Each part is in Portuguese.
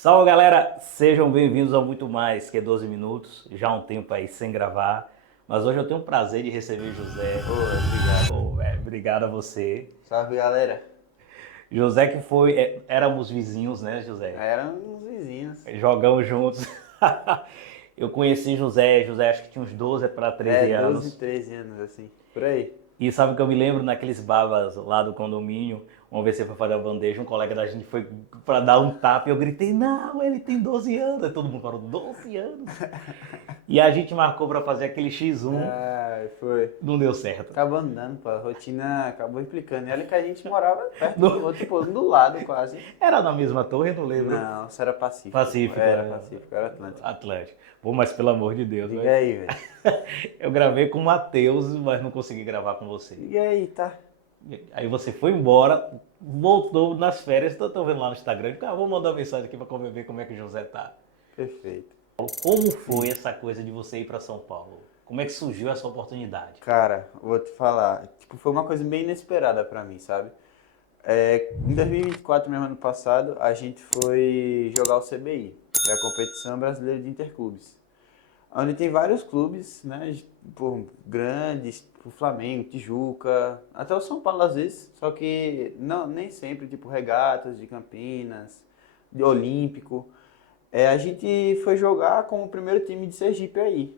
Salve galera, sejam bem-vindos ao Muito Mais que 12 Minutos, já há um tempo aí sem gravar, mas hoje eu tenho o prazer de receber José. Pô, obrigado. Pô, obrigado a você. Salve, galera. José que foi, éramos vizinhos, né, José? Eram uns vizinhos. Jogamos juntos. Eu conheci José acho que tinha uns 12 para É, 13 12, anos. 13 anos, assim. Por aí. E sabe que eu me lembro naqueles babas lá do condomínio, uma vez você foi fazer a bandeja, um colega da gente foi pra dar um tapa e eu gritei, não, ele tem 12 anos. Aí todo mundo falou, 12 anos? E a gente marcou pra fazer aquele X1, Ah, foi. não deu certo. Acabou andando, pô. A rotina acabou implicando. E olha que a gente morava perto um do No- outro, tipo, do lado quase. Era na mesma torre, não lembro. Não, isso era Pacífico. Pô. Pacífico, Era né? Pacífico, era Atlântico. Atlântico. Pô, mas pelo amor de Deus, Diga velho. aí, velho. Eu gravei com o Matheus, mas não consegui gravar com você. Diga aí, tá? Aí você foi embora, voltou nas férias, tô vendo lá no Instagram, vou mandar uma mensagem aqui pra ver como é que o José tá. Perfeito. Como foi essa coisa de você ir para São Paulo? Como é que surgiu essa oportunidade? Cara, vou te falar. Tipo, foi uma coisa bem inesperada pra mim, sabe? Em 2024, mesmo ano passado, a gente foi jogar o CBI, que é a Competição Brasileira de Interclubes. Onde tem vários clubes, né? Por grandes, o Flamengo, Tijuca, até o São Paulo às vezes, só que não, nem sempre, tipo Regatas de Campinas, de Olímpico. A gente foi jogar com o primeiro time de Sergipe aí.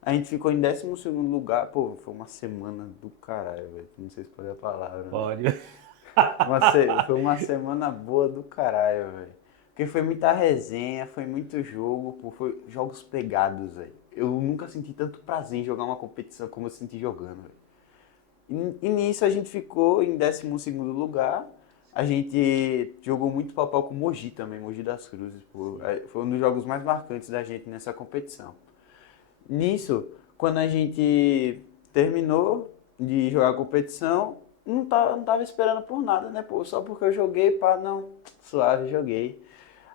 A gente ficou em 12º lugar, pô, foi uma semana do caralho, velho. Não sei se pode a palavra, né? Pode. Foi uma semana boa do caralho, velho. Porque foi muita resenha, foi muito jogo, pô, foi jogos pegados, velho. Eu nunca senti tanto prazer em jogar uma competição como eu senti jogando, velho. E nisso a gente ficou em 12º lugar. A gente jogou muito pau-pau com o Mogi também, Mogi das Cruzes, pô. Foi um dos jogos mais marcantes da gente nessa competição. Nisso, quando a gente terminou de jogar a competição, não tava esperando por nada, né, pô? Só porque eu joguei, pá, não, suave, joguei.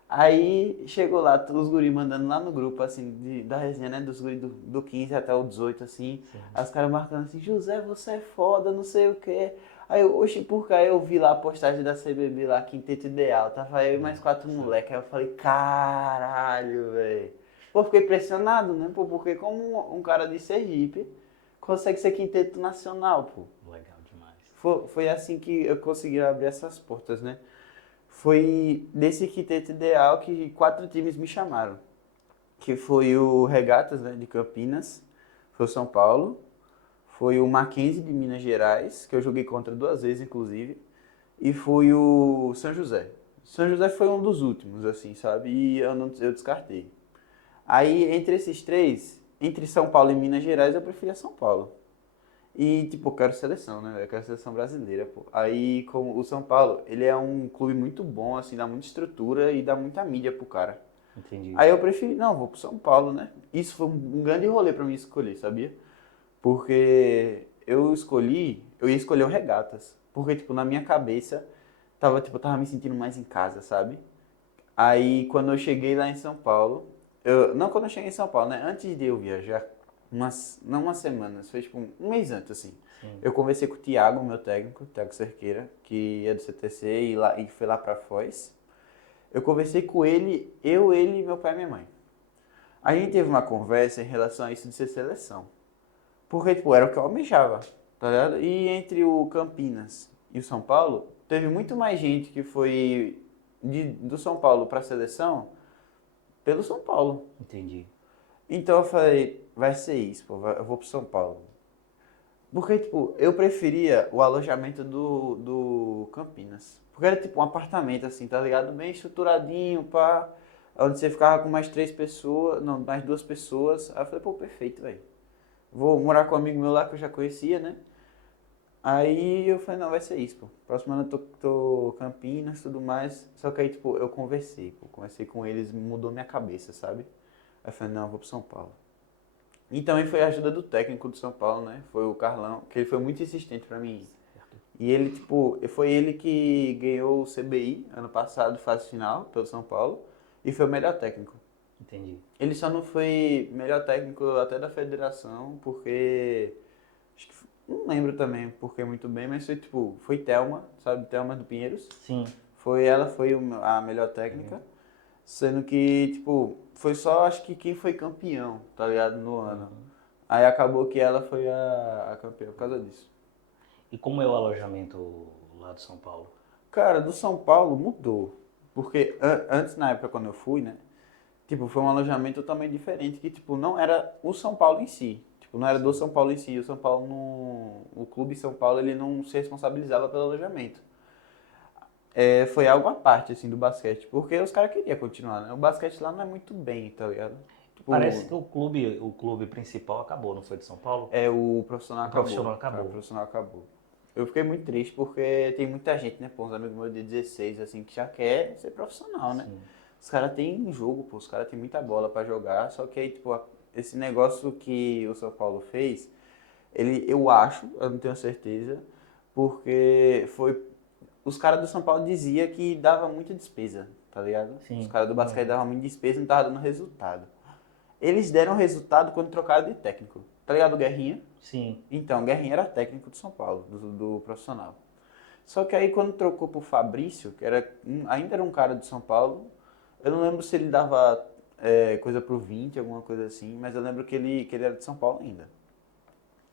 Aí chegou lá, os guri mandando lá no grupo, assim, da resenha, né? Dos guri do 15 até o 18, assim. Sim. Aí os caras marcando assim, José, você é foda, não sei o quê. Aí eu, oxe, por cá eu vi lá a postagem da CBB lá, Quinteto Ideal. Tava eu e mais 4 moleques. Aí eu falei, caralho, velho. Pô, fiquei impressionado, né? Pô, porque como um cara de Sergipe consegue ser quinteto nacional, pô. Legal demais. Foi assim que eu consegui abrir essas portas, né? Foi desse quinteto ideal que 4 times me chamaram. Que foi o Regatas, né, de Campinas, foi o São Paulo, foi o Mackenzie de Minas Gerais, que eu joguei contra 2 vezes, inclusive, e foi o São José. São José foi um dos últimos, assim, sabe? E eu descartei. Aí, entre esses 3, entre São Paulo e Minas Gerais, eu preferia São Paulo. E, tipo, eu quero seleção, né? Eu quero seleção brasileira, pô. Aí, com o São Paulo, ele é um clube muito bom, assim, dá muita estrutura e dá muita mídia pro cara. Entendi. Aí eu preferi, não, vou pro São Paulo, né? Isso foi um grande rolê pra mim escolher, sabia? Porque eu ia escolher o Regatas. Porque, tipo, na minha cabeça, eu tava me sentindo mais em casa, sabe? Aí, quando eu cheguei lá em São Paulo, não quando eu cheguei em São Paulo, né? Antes de eu viajar, não umas semanas, foi tipo um mês antes, assim. Sim. Eu conversei com o Thiago, meu técnico, Thiago Cerqueira, que é do CTC e foi lá pra Foz. Eu conversei com ele, meu pai e minha mãe. A gente teve uma conversa em relação a isso de ser seleção. Porque, tipo, era o que eu almejava, tá ligado? E entre o Campinas e o São Paulo, teve muito mais gente que foi do São Paulo pra seleção pelo São Paulo. Entendi. Então eu falei, vai ser isso, pô, eu vou pro São Paulo. Porque, tipo, eu preferia o alojamento do Campinas. Porque era tipo um apartamento, assim, tá ligado? Bem estruturadinho, pá. Onde você ficava com mais 3 pessoas, não, mais 2 pessoas. Aí eu falei, pô, perfeito, velho. Vou morar com um amigo meu lá que eu já conhecia, né? Aí eu falei, não, vai ser isso, pô. Próximo ano eu tô Campinas, tudo mais. Só que aí, tipo, eu conversei, pô. Conversei com eles, mudou minha cabeça, sabe? Aí eu falei, não, eu vou pro São Paulo. E também foi a ajuda do técnico do São Paulo, né? Foi o Carlão, que ele foi muito insistente pra mim ir. E ele, tipo, foi ele que ganhou o CBI ano passado, fase final, pelo São Paulo, e foi o melhor técnico. Entendi. Ele só não foi melhor técnico até da federação, porque. Acho que, não lembro também porque muito bem, mas foi tipo, foi Thelma, sabe? Thelma do Pinheiros. Sim. Ela foi a melhor técnica. Sendo que, tipo, foi só, acho que quem foi campeão, tá ligado, no ano. Aí acabou que ela foi a campeã por causa disso. E como é o alojamento lá de São Paulo? Cara, do São Paulo mudou. Porque antes, na época, quando eu fui, né? Tipo, foi um alojamento totalmente diferente, que, tipo, não era o São Paulo em si. Tipo, não era do São Paulo em si. O São Paulo não... O clube São Paulo, ele não se responsabilizava pelo alojamento. Foi algo à parte, assim, do basquete. Porque os caras queriam continuar, né? O basquete lá não é muito bem, tá ligado? Parece Tipo, que o clube principal acabou, não foi de São Paulo? o profissional O acabou. profissional O acabou. profissional acabou. Eu fiquei muito triste porque tem muita gente, né? Pô, uns amigos meus de 16, assim, que já quer ser profissional, né? Sim. Os caras têm jogo, pô, os caras têm muita bola pra jogar, só que aí, tipo, esse negócio que o São Paulo fez, eu acho, eu não tenho certeza, porque foi. Os caras do São Paulo diziam que dava muita despesa, tá ligado? Os Sim, caras do basquete imagino. davam muita despesa e não tava dando resultado. Eles deram resultado quando trocaram de técnico. Tá ligado, o Guerrinha? Sim. Então, o Guerrinha era técnico do São Paulo, do profissional. Só que aí quando trocou pro Fabrício, que ainda era um cara de São Paulo, eu não lembro se ele dava coisa pro 20, alguma coisa assim, mas eu lembro que ele era de São Paulo ainda.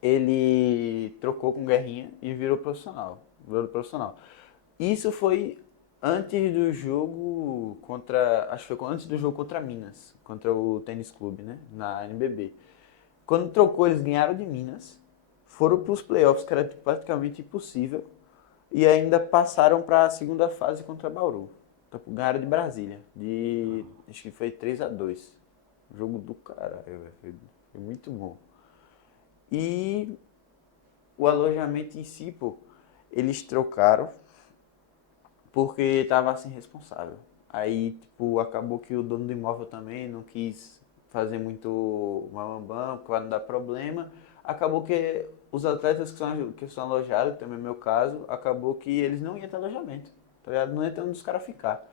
Ele trocou com o Guerrinha e virou profissional. Virou profissional. Isso foi antes do jogo contra. Acho que foi antes do jogo contra Minas, contra o Tênis Clube, né? Na NBB. Quando trocou, eles ganharam de Minas, foram para os playoffs, que era praticamente impossível, e ainda passaram para a segunda fase contra Bauru. Então, ganharam de Brasília. Acho que foi 3-2. Jogo do caralho, velho. Foi muito bom. E o alojamento em si, pô, eles trocaram porque tava assim responsável. Aí, tipo, acabou que o dono do imóvel também não quis fazer muito mamambam, porque vai não dar problema. Acabou que os atletas que são alojados, que também é o meu caso, acabou que eles não iam ter alojamento, tá ligado? Não ia ter onde os caras ficar.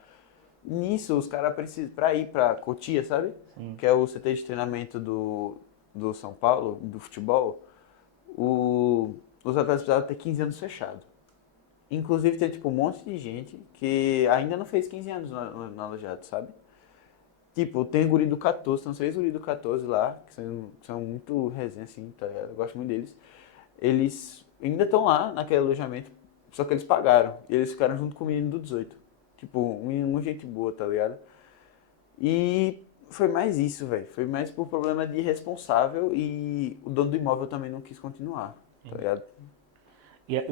Nisso, os caras precisam, pra ir pra Cotia, sabe? Sim. Que é o CT de treinamento do São Paulo, do futebol, os atletas precisavam ter 15 anos fechado. Inclusive tem tipo um monte de gente que ainda não fez 15 anos no Aleijado, sabe? Tipo, tem guri do 14, tem uns 3 guri do 14 lá, que são muito resenha assim, tá ligado? Eu gosto muito deles. Eles ainda estão lá naquele alojamento, só que eles pagaram. E eles ficaram junto com o menino do 18. Tipo, um menino muito gente boa, tá ligado? E foi mais isso, velho. Foi mais por problema de responsável e o dono do imóvel também não quis continuar, tá ligado?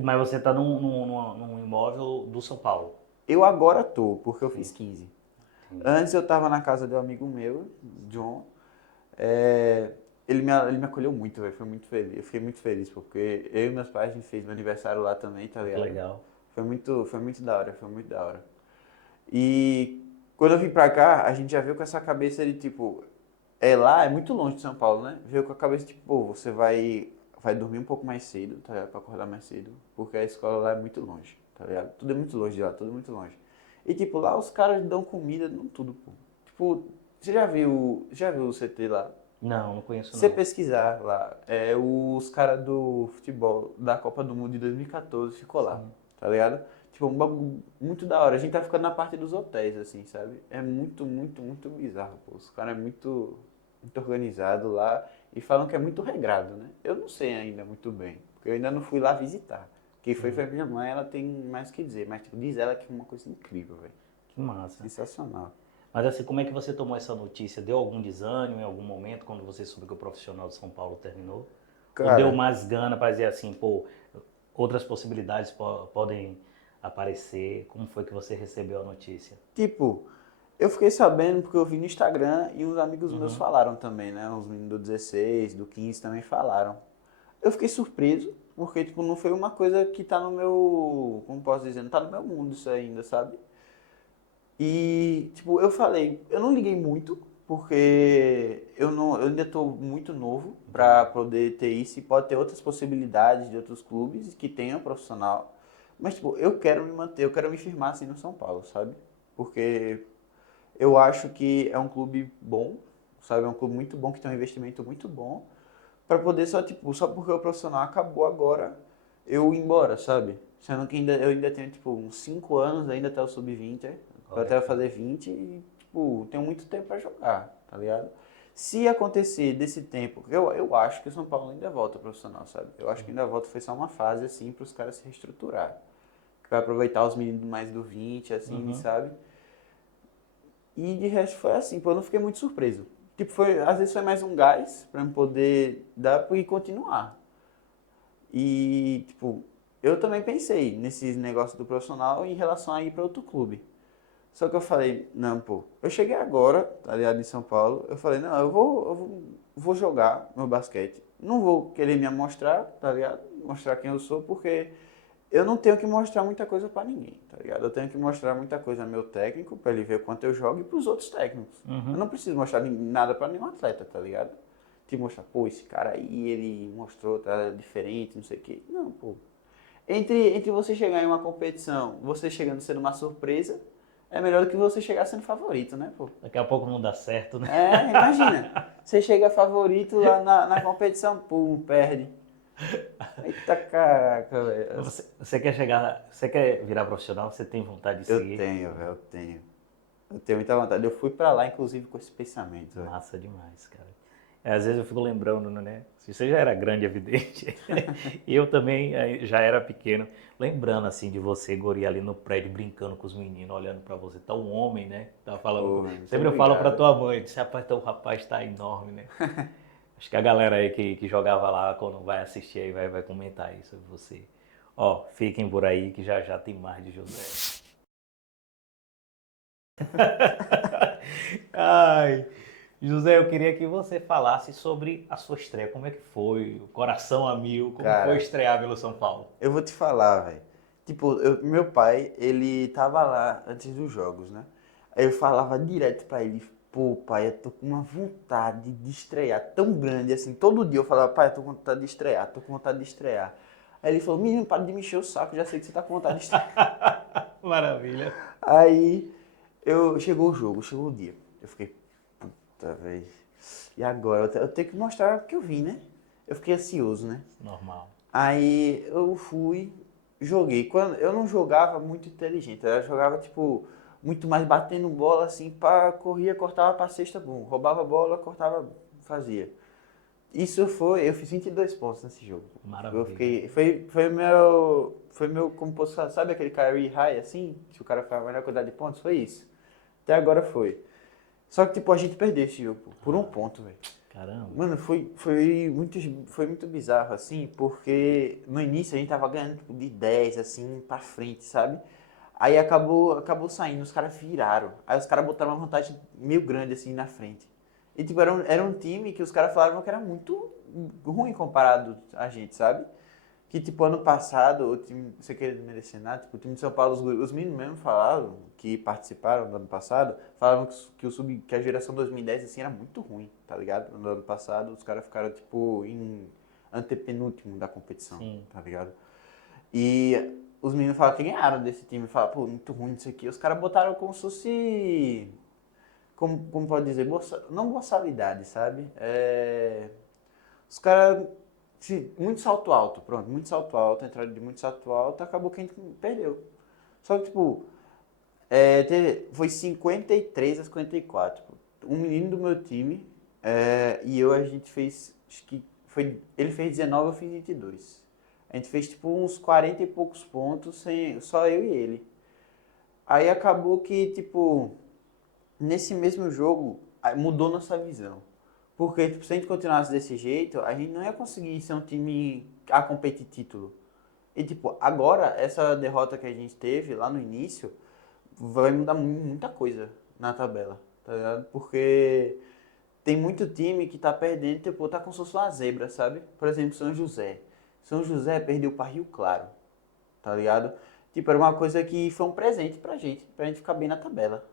Mas você está num imóvel do São Paulo. Eu agora tô, porque eu fiz Sim, 15. entendi. Antes eu tava na casa de um amigo meu, John. Ele me acolheu muito, velho. Foi muito feliz. Eu fiquei muito feliz, porque eu e meus pais, a gente fez meu aniversário lá também, tá Pô, que ligado? legal. Foi muito da hora, foi muito da hora. E quando eu vim pra cá, a gente já veio com essa cabeça de tipo, lá é muito longe de São Paulo, né? Veio com a cabeça de tipo, pô, você vai dormir um pouco mais cedo, tá ligado? Pra acordar mais cedo, porque a escola lá é muito longe, tá ligado? Tudo é muito longe de lá, tudo é muito longe. E tipo, lá os caras dão comida, dão tudo, pô. Tipo, você já viu o CT lá? Não, não conheço Se você não. pesquisar lá, os caras do futebol da Copa do Mundo de 2014 ficou lá, Sim. tá ligado? Tipo, um bagulho muito da hora. A gente tá ficando na parte dos hotéis, assim, sabe? É muito, muito, muito bizarro, pô. Os caras é muito, muito organizado lá e falam que é muito regrado, né? Eu não sei ainda muito bem, porque eu ainda não fui lá visitar. Quem foi minha mãe, ela tem mais o que dizer, mas tipo, diz ela que é uma coisa incrível, velho. Que massa. Sensacional. Mas assim, como é que você tomou essa notícia? Deu algum desânimo em algum momento quando você soube que o profissional de São Paulo terminou? Ou deu Cara, mais gana para dizer assim, pô, outras possibilidades podem aparecer? Como foi que você recebeu a notícia? tipo, eu fiquei sabendo porque eu vi no Instagram e uns amigos meus Uhum. falaram também, né? Os meninos do 16, do 15 também falaram. Eu fiquei surpreso, porque, tipo, não foi uma coisa que tá no meu, como posso dizer, não tá no meu mundo isso ainda, sabe? E, tipo, eu falei, eu não liguei muito, porque eu ainda tô muito novo pra Entendi. poder ter isso e pode ter outras possibilidades de outros clubes que tenham profissional. Mas, tipo, eu quero me manter, eu quero me firmar assim no São Paulo, sabe? Porque eu acho que é um clube bom, sabe? É um clube muito bom, que tem um investimento muito bom, para poder só, tipo, só porque o profissional acabou agora, eu ir embora, sabe? Sendo que eu ainda tenho, tipo, uns 5 anos ainda até o sub-20, Olha até eu aqui. fazer 20 e tipo, tenho muito tempo pra jogar, tá ligado? Se acontecer desse tempo, eu acho que o São Paulo ainda volta ao profissional, sabe? Eu acho que ainda volta, foi só uma fase, assim, pros caras se reestruturar. Que vai aproveitar os meninos mais do 20, assim, Uhum. sabe? E de resto foi assim, pô, eu não fiquei muito surpreso. Tipo, foi, às vezes foi mais um gás pra eu poder dar e continuar. E, tipo, eu também pensei nesses negócios do profissional em relação a ir para outro clube. Só que eu falei, não, pô, eu cheguei agora, tá ligado, em São Paulo, eu falei, não, eu vou jogar meu basquete. Não vou querer me amostrar, tá ligado? Mostrar quem eu sou, porque eu não tenho que mostrar muita coisa pra ninguém, tá ligado? Eu tenho que mostrar muita coisa ao meu técnico, pra ele ver o quanto eu jogo, e pros outros técnicos. Eu Uhum. não preciso mostrar nada pra nenhum atleta, tá ligado? Tipo, mostrar, pô, esse cara aí, ele mostrou, tá diferente, não sei o quê. Não, pô. Entre você chegar em uma competição, você chegando sendo uma surpresa, é melhor do que você chegar sendo favorito, né, pô? Daqui a pouco não dá certo, né? É, imagina. Você chega favorito lá na competição, pum, perde. Eita caraca, velho. Você quer chegar, você quer virar profissional, você tem vontade de Eu seguir? tenho, velho, eu tenho. Eu tenho muita vontade. Eu fui pra lá, inclusive, com esse pensamento, velho. Massa demais, cara. Às vezes eu fico lembrando, né? Se você já era grande, evidente. E eu também já era pequeno. Lembrando, assim, de você, guri, ali no prédio, brincando com os meninos, olhando pra você. Tá um homem, né? Tá falando Pô, muito Sempre eu falo pra obrigado. tua mãe, disse, rapaz, teu rapaz tá enorme, né? Acho que a galera aí que jogava lá, quando vai assistir aí, vai comentar isso sobre você. Ó, fiquem por aí que já já tem mais de José. Ai, José, eu queria que você falasse sobre a sua estreia. Como é que foi? O coração a mil, como foi Cara, estrear pelo São Paulo? eu vou te falar, velho. Tipo, meu pai, ele tava lá antes dos jogos, né? Aí eu falava direto pra ele, pô, pai, eu tô com uma vontade de estrear tão grande assim. Todo dia eu falava, pai, eu tô com vontade de estrear, tô com vontade de estrear. Aí ele falou, menino, para de me encher o saco, já sei que você tá com vontade de estrear. Maravilha. Aí chegou o jogo, chegou o dia. Eu fiquei, puta, velho. E agora? Eu tenho que mostrar que eu vim, né? Eu fiquei ansioso, né? Normal. Aí eu fui, joguei. Quando eu não jogava muito inteligente, eu jogava tipo muito mais batendo bola assim, para corria, cortava para cesta, bum, roubava a bola, cortava, fazia. Isso foi, eu fiz 22 pontos nesse jogo. Eu Maravilha. fiquei, foi meu, como posso falar, sabe aquele career high assim, que o cara faz a melhor quantidade de pontos, foi isso. Até agora foi. Só que tipo a gente perdeu esse jogo, pô, por um ponto, velho. Caramba. Mano, foi muito bizarro, assim, porque no início a gente tava ganhando tipo, de 10 assim, pra frente, sabe? Aí acabou saindo, os caras viraram. Aí os caras botaram uma vantagem meio grande, assim, na frente. E, tipo, era um time que os caras falavam que era muito ruim comparado a gente, sabe? Que, tipo, ano passado, o time, você querer merecer nada, tipo, o time de São Paulo, os meninos mesmo falaram, que participaram do ano passado, falavam que a geração 2010, assim, era muito ruim, tá ligado? No ano passado, os caras ficaram, tipo, em antepenúltimo da competição, Sim. tá ligado? E os meninos falaram que ganharam desse time, falaram, pô, muito ruim isso aqui. Os caras botaram como se fosse, como pode dizer, não boçalidade, sabe? Os caras, muito salto alto, pronto, muito salto alto, entrada de muito salto alto, acabou que a gente perdeu. Só que, tipo, foi 53-54. Pô. Um menino do meu time e eu, a gente fez, acho que foi, ele fez 19, eu fiz 22. A gente fez, tipo, uns 40 e poucos pontos, só eu e ele. Aí acabou que, tipo, nesse mesmo jogo, mudou nossa visão. Porque, tipo, se a gente continuasse desse jeito, a gente não ia conseguir ser um time a competir título. E, tipo, agora, essa derrota que a gente teve lá no início, vai mudar muita coisa na tabela, tá ligado? Porque tem muito time que tá perdendo, tipo, tá como se fosse uma zebra, sabe? Por exemplo, São José. São José perdeu para Rio Claro, tá ligado? Tipo, era uma coisa que foi um presente pra gente ficar bem na tabela.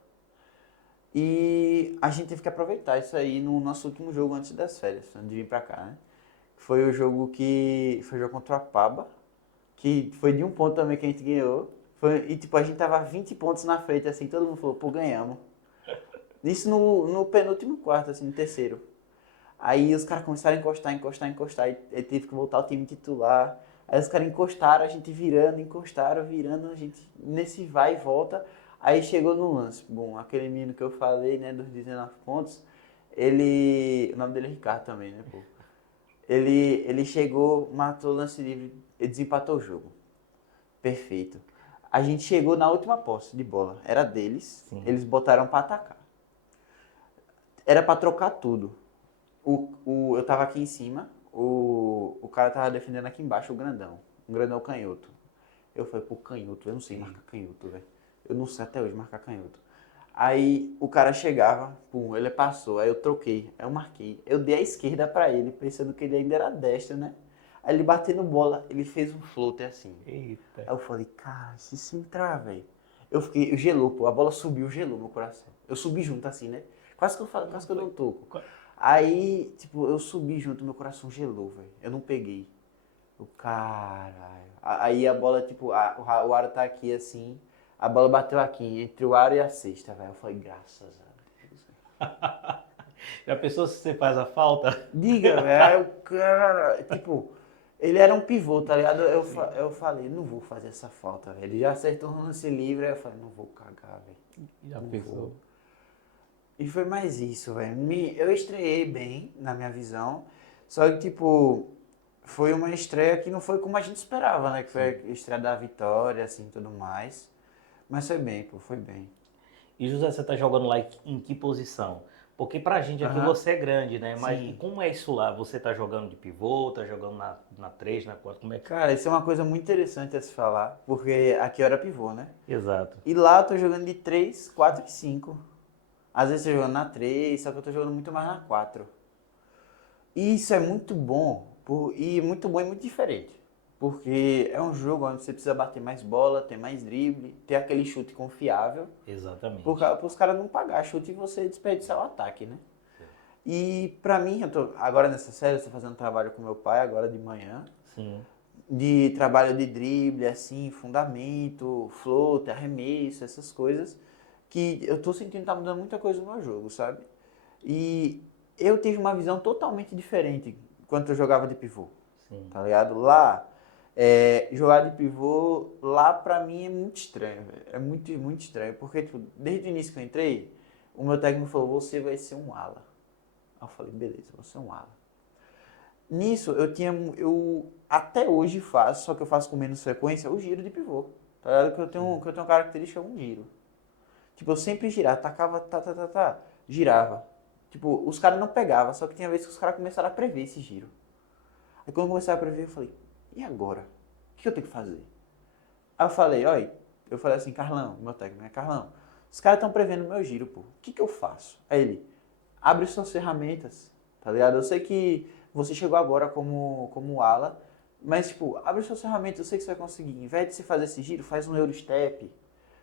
E a gente teve que aproveitar isso aí no nosso último jogo antes das férias, antes de vir pra cá, né? Foi o jogo que. Foi o jogo contra o Apaba, que foi de um ponto também que a gente ganhou. E tipo, a gente tava 20 pontos na frente, assim, todo mundo falou, pô, ganhamos. Isso no penúltimo quarto, assim, no terceiro. Aí os caras começaram a encostar, e teve que voltar ao time titular. Aí os caras encostaram, a gente virando, encostaram, virando, a gente nesse vai e volta. Aí chegou no lance. Bom, aquele menino que eu falei, né, dos 19 pontos, o nome dele é Ricardo também, né, pô? Ele chegou, matou o lance livre, ele desempatou o jogo. Perfeito. A gente chegou na última posse de bola. Era deles, Sim. eles botaram pra atacar. Era pra trocar tudo. Eu tava aqui em cima, o cara tava defendendo aqui embaixo, o grandão. Um grandão canhoto. Eu falei, pô, canhoto, eu não sei marcar canhoto, velho. Eu não sei até hoje marcar canhoto. Aí o cara chegava, pum, ele passou, aí eu troquei, aí eu marquei. Eu dei a esquerda pra ele, pensando que ele ainda era destro, né? Aí ele batendo bola, ele fez um floater assim. Eita. Aí eu falei, cara, se isso entrar, velho. Gelou, pô, a bola subiu, gelou meu coração. Eu subi junto assim, né? Quase que eu dou um toco. Aí, tipo, eu subi junto, meu coração gelou, velho. Eu não peguei. O caralho. Aí a bola, tipo, o aro tá aqui assim. A bola bateu aqui, entre o aro e a cesta, velho. Eu falei, graças a Deus. Já pensou se você faz a falta? Diga, velho. Aí o cara, tipo, ele era um pivô, tá ligado? Sim. Eu falei, não vou fazer essa falta, velho. Ele já acertou um lance livre, aí eu falei, não vou cagar, velho. Já Não pensou? vou. E foi mais isso, velho. Eu estreiei bem, na minha visão. Só que, tipo, foi uma estreia que não foi como a gente esperava, né? Que foi a estreia da vitória, assim, tudo mais. Mas foi bem, pô, foi bem. E José, você tá jogando lá em que posição? Porque pra gente aqui Aham, você é grande, né? Mas sim. como é isso lá? Você tá jogando de pivô, tá jogando na 3, na 4, como é que... Cara, isso é uma coisa muito interessante a se falar, porque aqui eu era pivô, né? Exato. E lá eu tô jogando de 3, 4 e 5. Às vezes eu tô jogando na 3, só que eu tô jogando muito mais na 4. E isso é muito bom, e muito bom e muito diferente. Porque é um jogo onde você precisa bater mais bola, ter mais drible, ter aquele chute confiável, Exatamente. para os caras não pagar chute e você desperdiçar o ataque, né? E pra mim, eu tô agora nessa série, eu tô fazendo trabalho com meu pai agora de manhã, Sim. de trabalho de drible, assim, fundamento, float, arremesso, essas coisas, que eu tô sentindo que tá mudando muita coisa no meu jogo, sabe? E eu tive uma visão totalmente diferente quando eu jogava de pivô, Sim. tá ligado? Jogar de pivô, lá pra mim é muito estranho, velho. É muito, muito estranho, porque tipo, desde o início que eu entrei, o meu técnico falou, você vai ser um ala. Aí eu falei, beleza, vou ser um ala. Nisso, eu até hoje faço, só que eu faço com menos frequência, o giro de pivô. Tá ligado? Que eu tenho uma característica, um giro. Tipo, eu sempre girava, tacava, girava. Tipo, os caras não pegavam, só que tinha vezes que os caras começaram a prever esse giro. Aí quando eu comecei a prever, eu falei, e agora? O que eu tenho que fazer? Aí eu falei, olha, eu falei assim, Carlão, meu técnico, né? Carlão, os caras estão prevendo o meu giro, pô. O que eu faço? Aí ele, abre suas ferramentas, tá ligado? Eu sei que você chegou agora como ala, mas, tipo, abre suas ferramentas, eu sei que você vai conseguir. Em vez de você fazer esse giro, faz um Eurostep,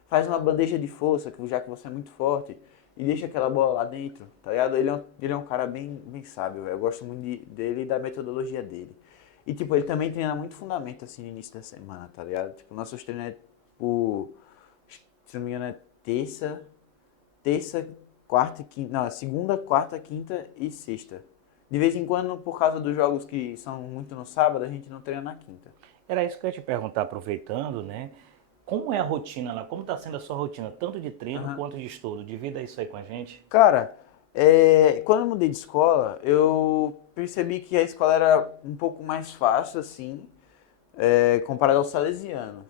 faz uma bandeja de força, já que você é muito forte, e deixa aquela bola lá dentro, tá ligado? Ele é um cara bem, bem sábio, eu gosto muito dele e da metodologia dele. E, tipo, ele também treina muito fundamento, assim, no início da semana, tá ligado? Tipo, nossos treinos é, se não me engano, é terça, quarta e quinta, não, é segunda, quarta, quinta e sexta. De vez em quando, por causa dos jogos que são muito no sábado, a gente não treina na quinta. Era isso que eu ia te perguntar, aproveitando, né? Como é a rotina lá? Como está sendo a sua rotina, tanto de treino Aham. quanto de estudo? Divida isso aí com a gente. Cara, quando eu mudei de escola, eu percebi que a escola era um pouco mais fácil, assim, comparado ao salesiano.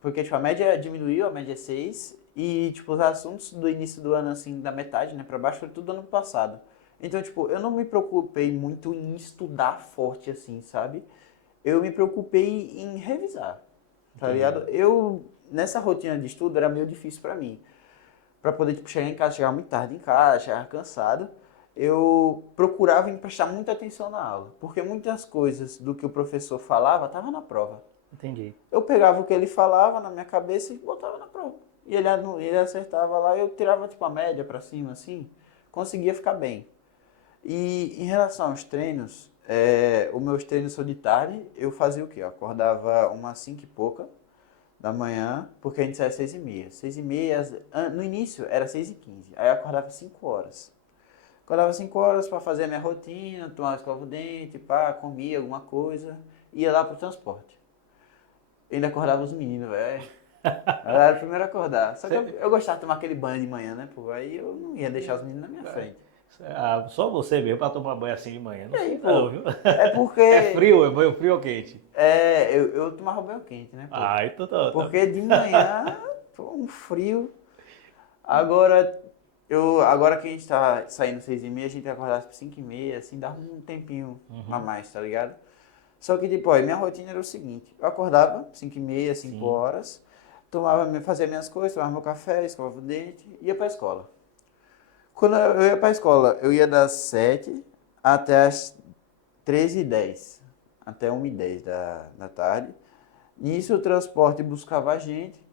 Porque, tipo, a média diminuiu, a média é 6, e, tipo, os assuntos do início do ano, assim, da metade, né, pra baixo, foi tudo ano passado. Então, tipo, eu não me preocupei muito em estudar forte, assim, sabe? Eu me preocupei em revisar, tá Entendi. ligado? Nessa rotina de estudo, era meio difícil pra mim para poder tipo, chegar em casa, chegar muito tarde em casa, chegar cansado, eu procurava prestar muita atenção na aula, porque muitas coisas do que o professor falava estava na prova. Entendi. Eu pegava o que ele falava na minha cabeça e botava na prova. E ele acertava lá, eu tirava tipo a média para cima assim, conseguia ficar bem. E em relação aos treinos, os meus treinos são de tarde, eu fazia o quê? Eu acordava umas 5 e pouca, da manhã, porque a gente saía às 6h30. 6h30, no início era 6h15, aí eu acordava 5 horas. Acordava 5 horas para fazer a minha rotina, tomar escova o dente, pá, comia alguma coisa, ia lá pro transporte. Eu ainda acordava os meninos, velho. Ela era o primeiro a acordar. Só que eu gostava de tomar aquele banho de manhã, né, pô? Aí eu não ia deixar os meninos na minha frente. Ah, só você mesmo pra tomar banho assim de manhã. E Não aí, sei não, pô, viu? é É porque frio, é banho frio ou quente? eu tomava banho quente, né, pô? Ah, então tá. Porque de manhã, pô, um frio. Agora, agora que a gente tá saindo 6h30, a gente vai acordar às 5h30, assim, dá um tempinho a mais, tá ligado? Só que, tipo, ó, minha rotina era o seguinte: eu acordava 5h30, 5 Sim, horas, fazia minhas coisas, tomava meu café, escovava o dente, ia pra escola. Quando eu ia pra escola, eu ia das 7 até as 13h10, até 1h10 da tarde. Nisso o transporte buscava a gente.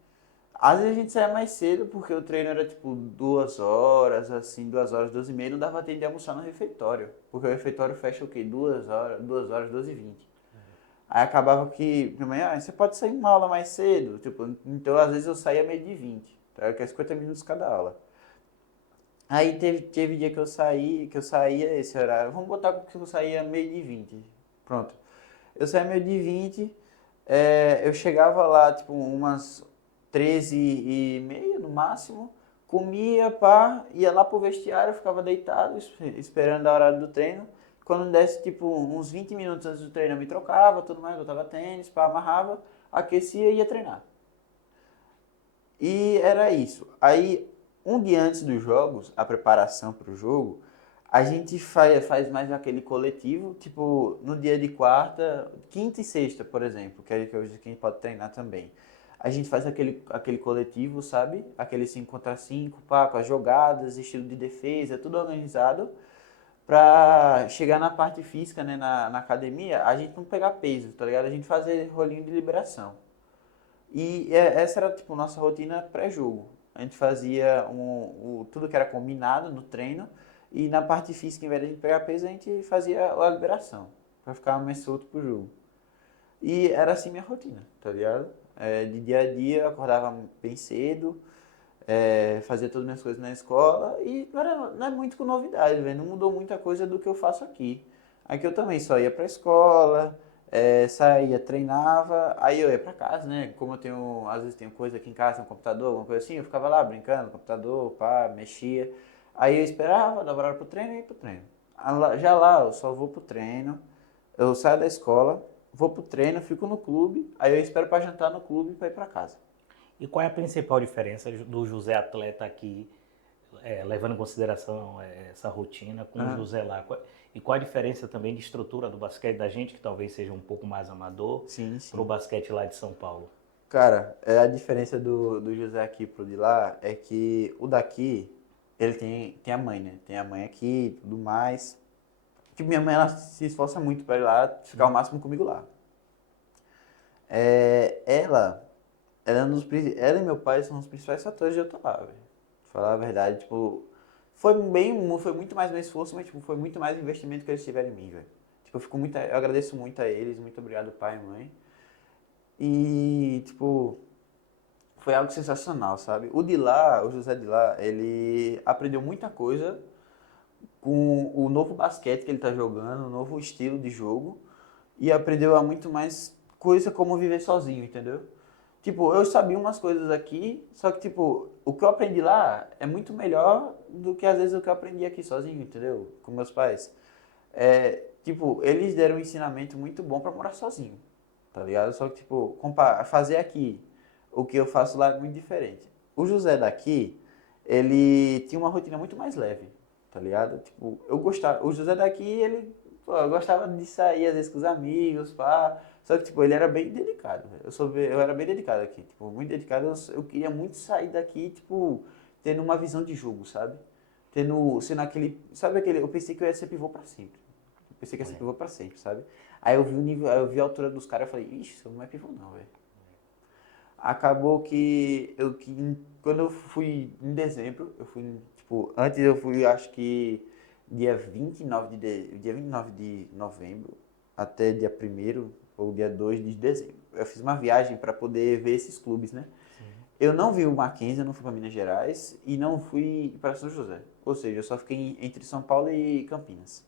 Às vezes a gente saía mais cedo, porque o treino era tipo 2 horas, assim, 2 horas, 2h30, não dava tempo de almoçar no refeitório. Porque o refeitório fecha o quê? 2 horas, 2 horas, 2h20. Aí acabava que, minha mãe, você pode sair uma aula mais cedo. Tipo, então às vezes eu saía meio de 20, tá? Que é 50 minutos cada aula. Aí teve dia que eu saía esse horário. Vamos botar que eu saía meio de 20. Pronto. Eu saía meio de 20, eu chegava lá, tipo, umas 13h30 no máximo, comia, pá, ia lá pro vestiário, ficava deitado, esperando a hora do treino. Quando desse, tipo, uns 20 minutos antes do treino, eu me trocava, tudo mais, botava tênis, pá, amarrava, aquecia e ia treinar. E era isso. Aí, um dia antes dos jogos, a preparação para o jogo, a gente faz mais aquele coletivo, tipo, no dia de quarta, quinta e sexta, por exemplo, que hoje a gente pode treinar também. A gente faz aquele coletivo, sabe? Aquele 5 contra 5, pá, com as jogadas, estilo de defesa, tudo organizado, pra chegar na parte física, né, na academia, a gente não pegar peso, tá ligado? A gente fazer rolinho de liberação. E essa era, tipo, nossa rotina pré-jogo. A gente fazia tudo que era combinado no treino e na parte física, em vez de a gente pegar peso, a gente fazia a liberação, pra ficar mais solto pro jogo. E era assim minha rotina, tá ligado? De dia a dia, eu acordava bem cedo, fazia todas as minhas coisas na escola e não é muito com novidade, velho. Não mudou muita coisa do que eu faço aqui. Aqui eu também só ia pra escola, saía, treinava, aí eu ia pra casa, né? Como eu tenho, às vezes tenho coisa aqui em casa, um computador, alguma coisa assim, eu ficava lá brincando no computador, pá, mexia. Aí eu esperava, dava hora pro treino e ia pro treino. Já lá eu só vou pro treino, eu saio da escola, vou pro treino, fico no clube, aí eu espero pra jantar no clube pra ir pra casa. e qual é a principal diferença do José atleta aqui, levando em consideração essa rotina, com o Aham. José lá? E qual a diferença também de estrutura do basquete da gente, que talvez seja um pouco mais amador, Sim, para o sim. basquete lá de São Paulo? Cara, a diferença do José aqui pro de lá é que o daqui, ele tem a mãe, né? Tem a mãe aqui e tudo mais. Tipo, minha mãe, ela se esforça muito pra ir lá, ficar o máximo comigo lá. É, ela e meu pai são os principais fatores de eu estar lá, velho. Pra falar a verdade, tipo, foi muito mais meu esforço, mas tipo, foi muito mais o investimento que eles tiveram em mim, velho. Tipo, eu agradeço muito a eles, muito obrigado pai e mãe. E, tipo, foi algo sensacional, sabe? O de lá, o José de lá, ele aprendeu muita coisa com o novo basquete que ele tá jogando, o novo estilo de jogo, e aprendeu a muito mais coisa como viver sozinho, entendeu? Tipo, eu sabia umas coisas aqui, só que, tipo, o que eu aprendi lá é muito melhor do que às vezes o que eu aprendi aqui sozinho, entendeu? Com meus pais. Tipo, eles deram um ensinamento muito bom pra morar sozinho, tá ligado? Só que, tipo, fazer aqui o que eu faço lá é muito diferente. O José daqui, ele tinha uma rotina muito mais leve, tá ligado? Tipo, eu gostava. O José daqui, pô, eu gostava de sair às vezes com os amigos, pá. Só que, tipo, ele era bem dedicado, velho. Eu era bem dedicado aqui, tipo, muito dedicado. Eu queria muito sair daqui, tipo, tendo uma visão de jogo, sabe? Sendo aquele. Sabe aquele. Eu pensei que eu ia ser pivô pra sempre. Eu pensei que ia ser pivô pra sempre, sabe? Aí eu vi o nível, aí eu vi a altura dos caras e falei, ixi, isso não é pivô não, velho. Acabou quando eu fui em dezembro, eu fui, tipo, antes eu fui, acho que dia 29 de novembro até dia 1º ou dia 2 de dezembro. Eu fiz uma viagem para poder ver esses clubes, né? Eu não vi o Mackenzie, eu não fui para Minas Gerais e não fui para São José. Ou seja, eu só fiquei entre São Paulo e Campinas.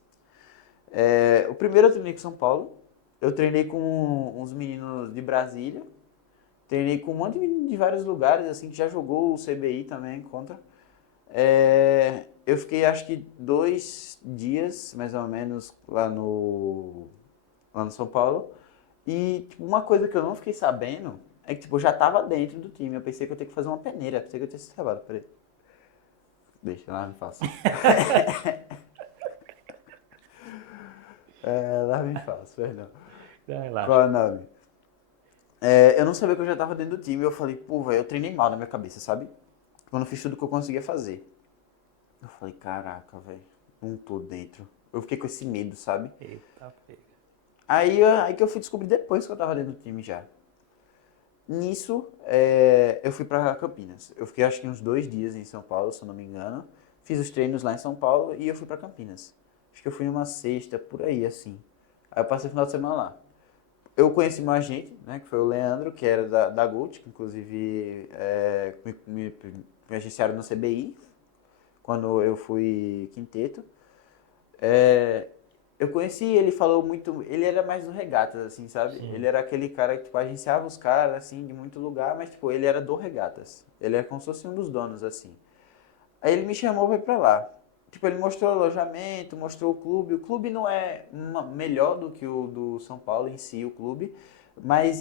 O primeiro eu treinei com São Paulo. Eu treinei com uns meninos de Brasília. Treinei com um monte de vários lugares, assim, que já jogou o CBI também contra. Eu fiquei acho que 2 dias, mais ou menos, lá no São Paulo. E tipo, uma coisa que eu não fiquei sabendo é que tipo, eu já tava dentro do time. Eu pensei que eu ia ter que fazer uma peneira, pensei que eu ia ter esse trabalho. Peraí. Deixa lá, me faço. Lá me faço, perdão. Qual é Relaxa. o nome? Eu não sabia que eu já tava dentro do time. Eu falei, pô, velho, eu treinei mal na minha cabeça, sabe? Eu não fiz tudo que eu conseguia fazer. Eu falei, caraca, velho, não tô dentro. Eu fiquei com esse medo, sabe? Eita, pega. Aí que eu fui descobrir depois que eu tava dentro do time já. Nisso, eu fui pra Campinas. Eu fiquei acho que uns 2 dias em São Paulo, se eu não me engano. Fiz os treinos lá em São Paulo e eu fui pra Campinas. Acho que eu fui numa sexta, por aí, assim. Aí eu passei o final de semana lá. Eu conheci meu agente, né, que foi o Leandro, que era da Gold, que inclusive me agenciaram no CBI, quando eu fui quinteto. É, eu conheci, ele falou muito, ele era mais do regatas, assim, sabe? Ele Sim. era aquele cara que, tipo, agenciava os caras, assim, de muito lugar, mas, tipo, ele era do regatas. Ele é como se fosse um dos donos, assim. Aí ele me chamou pra ir pra lá. Tipo, ele mostrou o alojamento, mostrou o clube. O clube não é melhor do que o do São Paulo em si, o clube, mas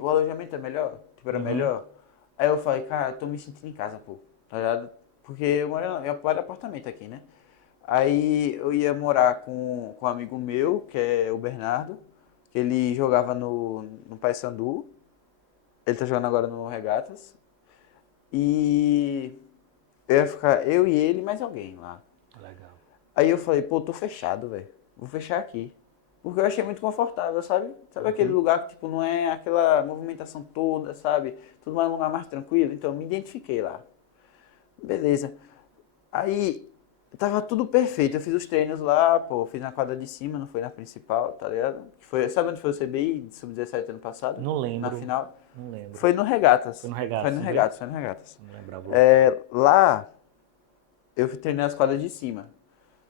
o alojamento é melhor, tipo, era Uhum. melhor. Aí eu falei, cara, eu tô me sentindo em casa, pô, tá ligado? Porque eu moro em apartamento aqui, né? Aí eu ia morar com um amigo meu, que é o Bernardo, que ele jogava no Paysandu. Ele tá jogando agora no Regatas. E eu ia ficar eu e ele e mais alguém lá. Legal. Aí eu falei, pô, tô fechado, velho. Vou fechar aqui. Porque eu achei muito confortável, sabe? Sabe aquele Uhum. lugar que, tipo, não é aquela movimentação toda, sabe? Tudo mais um lugar mais tranquilo. Então, eu me identifiquei lá. Beleza. Aí, tava tudo perfeito. Eu fiz os treinos lá, pô, fiz na quadra de cima, não foi na principal, tá ligado? Sabe onde foi o CBI de Sub-17 ano passado? Não Na lembro. final? Não lembro. Foi no Foi Regatas. no Foi regato, no não foi? Regatas, foi no Regatas. Não lembrava o local. Lá, eu treinei nas quadras de cima.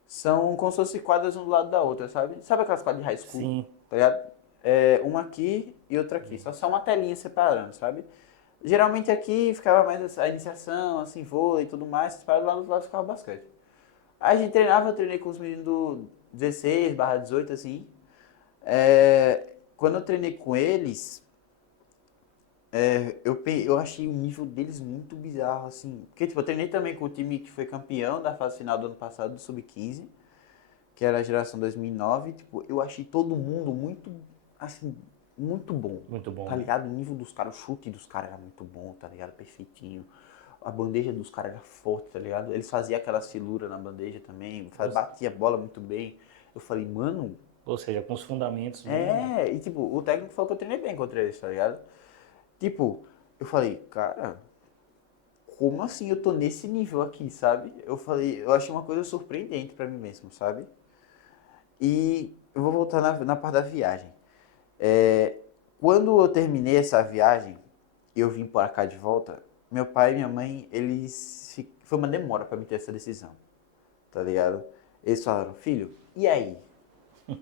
São como se fossem quadras um do lado da outra, sabe? Sabe aquelas quadras de high school? Sim. Tá ligado? Uma aqui e outra aqui. Só uma telinha separando, sabe? Geralmente aqui ficava mais a iniciação, assim, vôlei e tudo mais. Separado lá no outro lado ficava basquete. Aí a gente treinava, eu treinei com os meninos do 16/18, assim. Quando eu treinei com eles, eu achei o nível deles muito bizarro, assim. Porque, tipo, eu treinei também com o time que foi campeão da fase final do ano passado, do Sub-15, que era a geração 2009. Tipo, eu achei todo mundo muito, assim, muito bom. Muito bom, Tá né? ligado? O nível dos caras, o chute dos caras era muito bom, tá ligado? Perfeitinho. A bandeja dos caras era forte, tá ligado? Eles faziam aquelas filuras na bandeja também, Ou, batia a bola muito bem. Eu falei, mano, ou seja, com os fundamentos bem. e tipo, o técnico falou que eu treinei bem contra eles, tá ligado? Tipo, eu falei, cara, como assim eu tô nesse nível aqui, sabe? Eu falei, eu achei uma coisa surpreendente pra mim mesmo, sabe? E eu vou voltar na parte da viagem. É, quando eu terminei essa viagem e eu vim para cá de volta, meu pai e minha mãe, foi uma demora para me ter essa decisão, tá ligado? Eles falaram, filho, e aí? O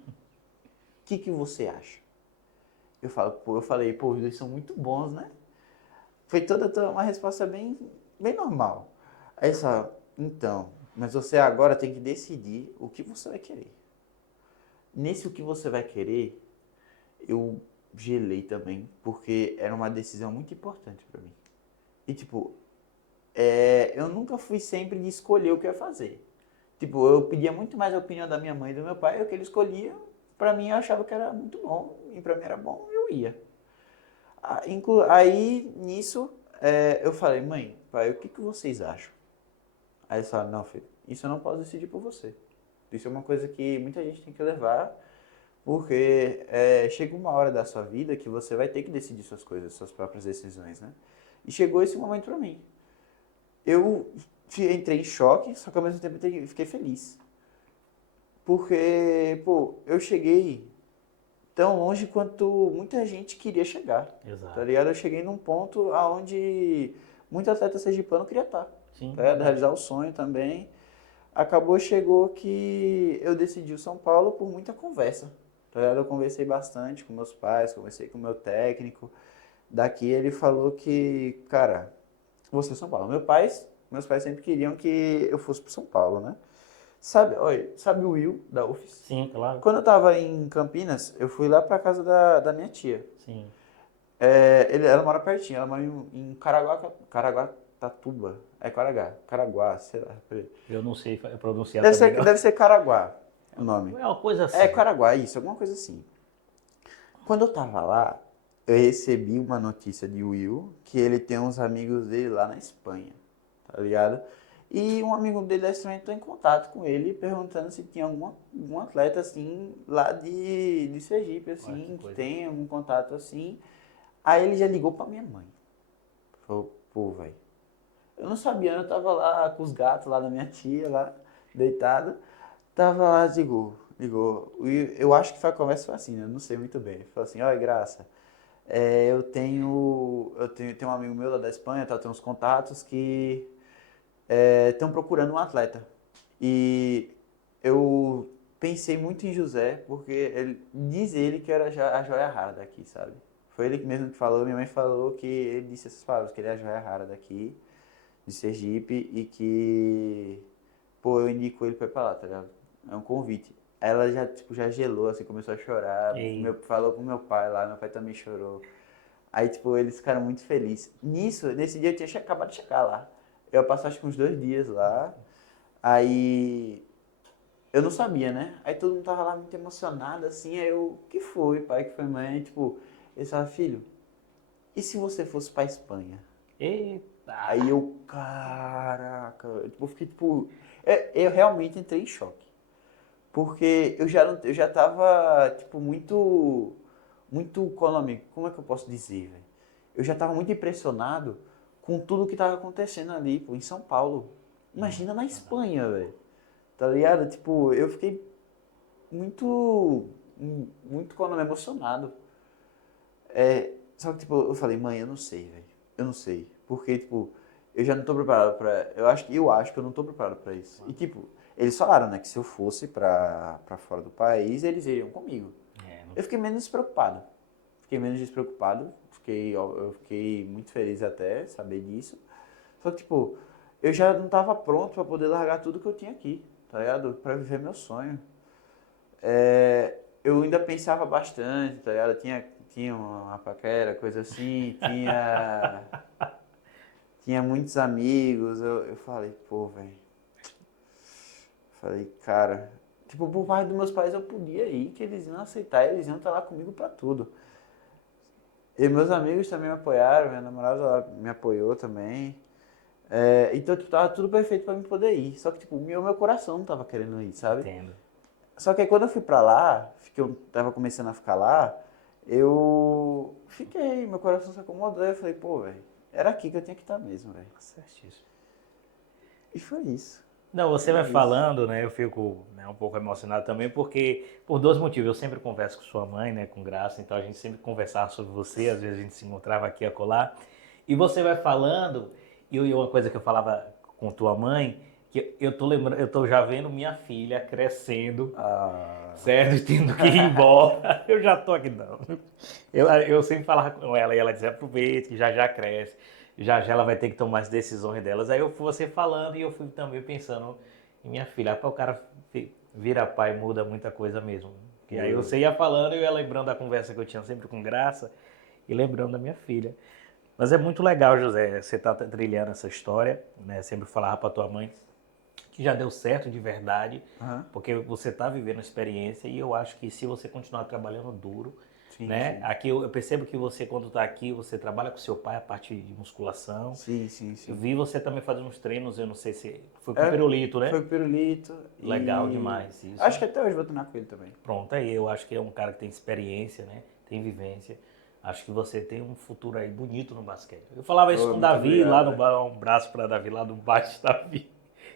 que você acha? Eu falei, pô, os dois são muito bons, né? Foi toda uma resposta bem normal. Aí eles falaram, então, mas você agora tem que decidir o que você vai querer. Nesse o que você vai querer, eu gelei também, porque era uma decisão muito importante para mim. E tipo, eu nunca fui sempre de escolher o que eu ia fazer. Tipo, eu pedia muito mais a opinião da minha mãe e do meu pai, o que ele escolhia, pra mim eu achava que era muito bom, e pra mim era bom, eu ia. Aí, nisso, eu falei, mãe, pai, o que vocês acham? Aí eles falaram, não, filho, isso eu não posso decidir por você. Isso é uma coisa que muita gente tem que levar, porque chega uma hora da sua vida que você vai ter que decidir suas coisas, suas próprias decisões, né? E chegou esse momento pra mim. Eu entrei em choque, só que ao mesmo tempo eu fiquei feliz. Porque, pô, eu cheguei tão longe quanto muita gente queria chegar, tá Exato. ligado? Eu cheguei num ponto aonde muito atleta sergipano queria estar, Sim, tá ligado? verdade. Realizar o sonho também. Chegou que eu decidi o São Paulo por muita conversa, tá ligado? Eu conversei bastante com meus pais, conversei com o meu técnico, daqui, ele falou que, cara, vou ser São Paulo. Meus pais sempre queriam que eu fosse pro São Paulo, né? Sabe, olha, sabe o Will da UFES? Sim, claro. Quando eu tava em Campinas, eu fui lá pra casa da minha tia. Sim. Ela mora pertinho, ela mora em Caraguatatuba. É Caraguá, sei lá. Peraí. Eu não sei pronunciar também, não. Deve ser Caraguá o nome. É uma coisa É assim. Caraguá, isso, alguma coisa assim. Quando eu tava lá, eu recebi uma notícia de Will que ele tem uns amigos dele lá na Espanha, tá ligado? E um amigo dele da Espanha entrou em contato com ele perguntando se tinha algum atleta assim lá de Sergipe, Olha que assim, que coisa. tem algum contato assim. Aí ele já ligou pra minha mãe. Falou, pô, velho. Eu não sabia, eu tava lá com os gatos lá da minha tia, lá, deitado. Tava lá, ligou. E eu acho que foi a conversa foi assim, né? Eu não sei muito bem. Ele falou assim, olha, Graça, tenho um amigo meu lá da Espanha, tá, tem uns contatos que estão procurando um atleta. E eu pensei muito em José, porque diz ele que era a joia rara daqui, sabe? Foi ele mesmo que falou, minha mãe falou que ele disse essas palavras, que ele é a joia rara daqui, de Sergipe, e que, pô, eu indico ele pra ir pra lá, tá ligado? É um convite. Ela já, tipo, já gelou, assim, começou a chorar, E falou com meu pai lá, meu pai também chorou. Aí, tipo, eles ficaram muito felizes. Nesse dia eu tinha acabado de chegar lá. Eu passei acho que uns 2 dias lá. Aí eu não sabia, né? Aí todo mundo tava lá muito emocionado, assim. Aí eu, que foi, pai, que foi mãe? Tipo, eles falaram, filho, e se você fosse pra Espanha? eita. Aí eu, caraca, eu fiquei tipo. Eu realmente entrei em choque. Porque eu já, eu já tava, tipo, muito, como é que eu posso dizer, velho? Eu já tava muito impressionado com tudo que tava acontecendo ali, pô, em São Paulo. Imagina na Espanha, velho. Tá ligado? Tipo, eu fiquei muito, emocionado. Só que, tipo, eu falei, mãe, eu não sei, velho. Eu não sei. Porque, tipo, eu já não tô preparado pra. Eu acho que eu não tô preparado pra isso. E, tipo, eles falaram, né, que se eu fosse pra fora do país, eles iriam comigo. É, Eu fiquei menos despreocupado. Fiquei menos despreocupado. Eu fiquei muito feliz até saber disso. Só que, tipo, eu já não tava pronto pra poder largar tudo que eu tinha aqui, tá ligado? Pra viver meu sonho. Eu ainda pensava bastante, tá ligado? Tinha uma paquera, coisa assim, tinha muitos amigos. Eu falei, pô, velho. Falei, cara. Tipo, por parte dos meus pais eu podia ir, que eles iam aceitar, eles iam estar lá comigo pra tudo. E meus amigos também me apoiaram, minha namorada ela me apoiou também. Então, tipo, tava tudo perfeito pra mim poder ir. Só que, tipo, o meu coração não tava querendo ir, sabe? entendo. Só que aí quando eu fui pra lá, que eu tava começando a ficar lá, eu fiquei, meu coração se acomodou. Eu falei, pô, velho, era aqui que eu tinha que estar mesmo, velho. Certíssimo. E foi isso. Não, você vai Foi isso. falando, né? Eu fico, né, um pouco emocionado também, porque por dois motivos. Eu sempre converso com sua mãe, né, com Graça, então a gente sempre conversava sobre você, às vezes a gente se encontrava aqui a colar. E você vai falando, e uma coisa que eu falava com tua mãe, que eu tô lembrando, eu tô já vendo minha filha crescendo, Ah, certo? Tendo que ir embora. Eu já tô aqui, não. Eu sempre falava com ela e ela dizia, aproveite, que já já cresce. Já já ela vai ter que tomar as decisões delas. Aí eu fui você falando e eu fui também pensando em minha filha. Para o cara vira pai muda muita coisa mesmo. E aí muda. você ia falando e eu ia lembrando da conversa que eu tinha sempre com Graça e lembrando da minha filha. Mas é muito legal, José, você tá trilhando essa história, né? Sempre falava para tua mãe que já deu certo de verdade, Aham. porque você está vivendo a experiência e eu acho que se você continuar trabalhando duro, Sim, né? sim. Aqui eu percebo que você quando está aqui, você trabalha com seu pai a parte de musculação. Sim, sim, Eu sim. vi você também fazendo uns treinos, eu não sei se foi com o É, pirulito, né? foi com o pirulito Legal e demais isso. acho que até hoje vou treinar com ele também. Pronto, aí eu acho que é um cara que tem experiência, né? Tem vivência. Acho que você tem um futuro aí bonito no basquete. Eu falava isso Oh, com o muito Davi lá obrigado, no velho. um abraço para Davi lá no baixo Davi,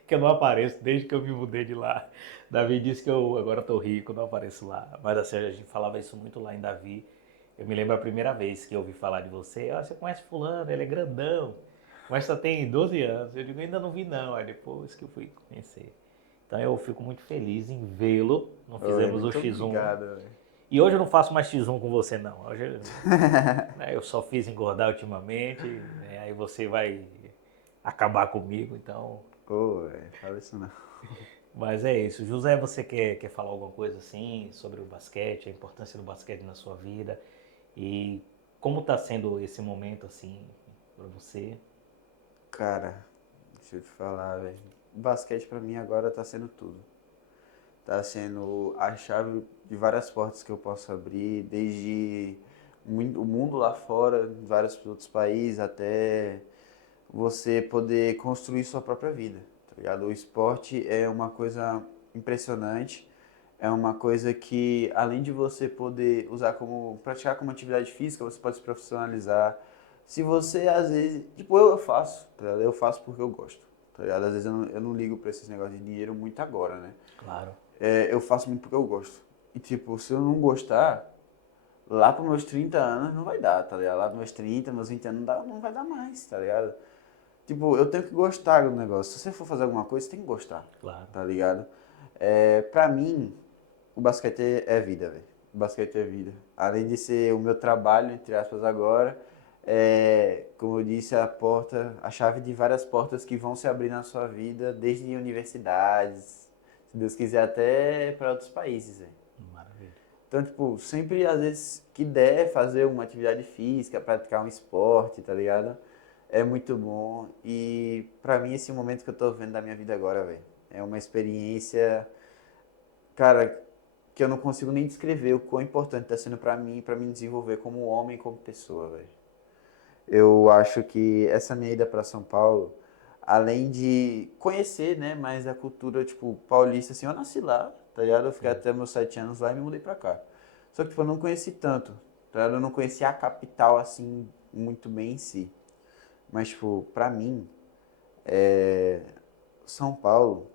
que eu não apareço desde que eu me mudei de lá. Davi disse que eu agora tô rico, não apareço lá. Mas assim, a gente falava isso muito lá em Davi. Eu me lembro a primeira vez que eu ouvi falar de você. Ah, você conhece fulano, ele é grandão, mas só tem 12 anos. Eu digo, ainda não vi não. Aí depois que eu fui conhecer. Então eu fico muito feliz em vê-lo. Não Oi, fizemos o muito X1. obrigado, velho. E hoje eu não faço mais X1 com você, não. Hoje, né, eu só fiz engordar ultimamente, né, aí você vai acabar comigo, então... Pô, velho, fala isso não. Mas é isso. José, você quer falar alguma coisa assim sobre o basquete, a importância do basquete na sua vida e como está sendo esse momento assim para você? Cara, deixa eu te falar, velho. O basquete pra mim agora tá sendo tudo. Tá sendo a chave de várias portas que eu posso abrir, desde o mundo lá fora, em vários outros países, até você poder construir sua própria vida, tá ligado? O esporte é uma coisa impressionante, é uma coisa que além de você poder usar como praticar como atividade física, você pode se profissionalizar. Se você às vezes, tipo eu faço, tá ligado? Eu faço porque eu gosto, tá ligado? Às vezes eu não ligo pra esses negócios de dinheiro muito agora, né? Claro, Eu faço muito porque eu gosto. E tipo, se eu não gostar, lá pros meus 30 anos não vai dar, tá ligado? Lá pros meus 30, meus 20 anos não vai dar mais, tá ligado? Tipo, eu tenho que gostar do negócio. Se você for fazer alguma coisa, você tem que gostar, claro. tá ligado? Pra mim, o basquete é vida, velho. O basquete é vida. Além de ser o meu trabalho, entre aspas, agora, como eu disse, a chave de várias portas que vão se abrir na sua vida, desde universidades, se Deus quiser, até para outros países, velho. Maravilha. Então, tipo, sempre às vezes que der fazer uma atividade física, praticar um esporte, tá ligado? É muito bom. E pra mim esse momento que eu tô vendo da minha vida agora, velho, é uma experiência, cara, que eu não consigo nem descrever o quão importante tá sendo pra me desenvolver como homem e como pessoa, velho. Eu acho que essa minha ida pra São Paulo, além de conhecer, né, mais a cultura, tipo, paulista, assim, eu nasci lá, tá ligado? Eu fiquei Sim. até meus 7 anos lá e me mudei pra cá. Só que, tipo, eu não conheci tanto, tá ligado? Eu não conheci a capital, assim, muito bem em si. Mas, tipo, pra mim, São Paulo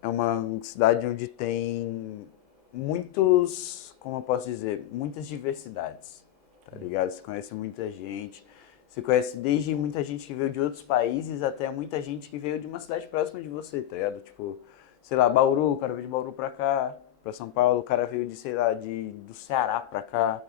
é uma cidade onde tem muitos, como eu posso dizer, muitas diversidades, tá ligado? Você conhece muita gente, você conhece desde muita gente que veio de outros países até muita gente que veio de uma cidade próxima de você, tá ligado? Tipo, sei lá, Bauru, o cara veio de Bauru pra cá, pra São Paulo, o cara veio de, sei lá, do Ceará pra cá.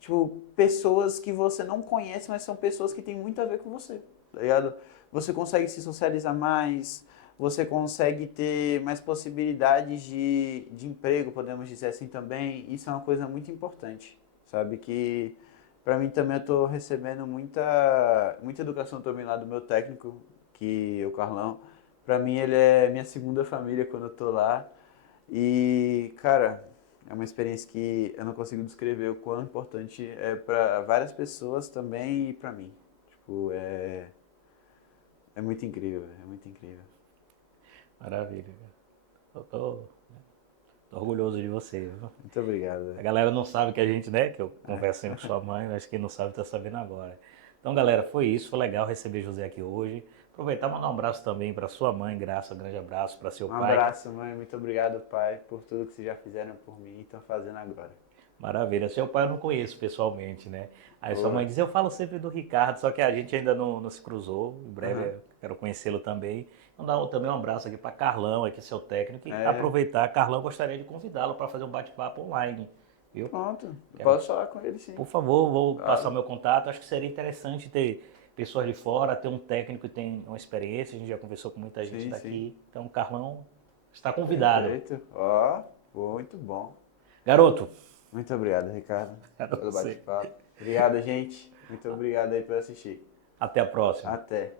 Tipo, pessoas que você não conhece, mas são pessoas que têm muito a ver com você, tá ligado? Você consegue se socializar mais, você consegue ter mais possibilidades de emprego, podemos dizer assim também. Isso é uma coisa muito importante, sabe? Que para mim também eu estou recebendo muita educação também lá do meu técnico, que é o Carlão. Para mim ele é minha segunda família quando eu tô lá. E, cara, é uma experiência que eu não consigo descrever o quão importante é para várias pessoas também e para mim. Tipo, é muito incrível, é muito incrível. Maravilha. Eu tô orgulhoso de você, viu? Muito obrigado, A velho. galera não sabe que a gente, né, que eu conversei com sua mãe, mas quem não sabe tá sabendo agora. Então, galera, foi isso, foi legal receber José aqui hoje. Aproveitar e mandar um abraço também para sua mãe, Graça, um grande abraço para seu Um pai. abraço, mãe. Muito obrigado, pai, por tudo que vocês já fizeram por mim e estão fazendo agora. Maravilha. Seu pai eu não conheço pessoalmente, né? Aí sua Pô, mãe diz, eu falo sempre do Ricardo, só que a gente ainda não se cruzou. Em breve aham. eu quero conhecê-lo também. Mandar também um abraço aqui para Carlão, aqui seu técnico. E É, aproveitar, Carlão, gostaria de convidá-lo para fazer um bate-papo online, viu? pronto. Quero, Posso falar com ele, sim. por favor, vou passar o Claro. meu contato. Acho que seria interessante ter pessoas de fora, ter um técnico que tem uma experiência. A gente já conversou com muita gente Sim, sim. daqui. Então, Carlão está convidado. Perfeito. Ó, pô, muito bom. Garoto, Muito obrigado, Ricardo, era pelo você. bate-papo. Obrigado, gente. Muito obrigado aí por assistir. Até a próxima. Até.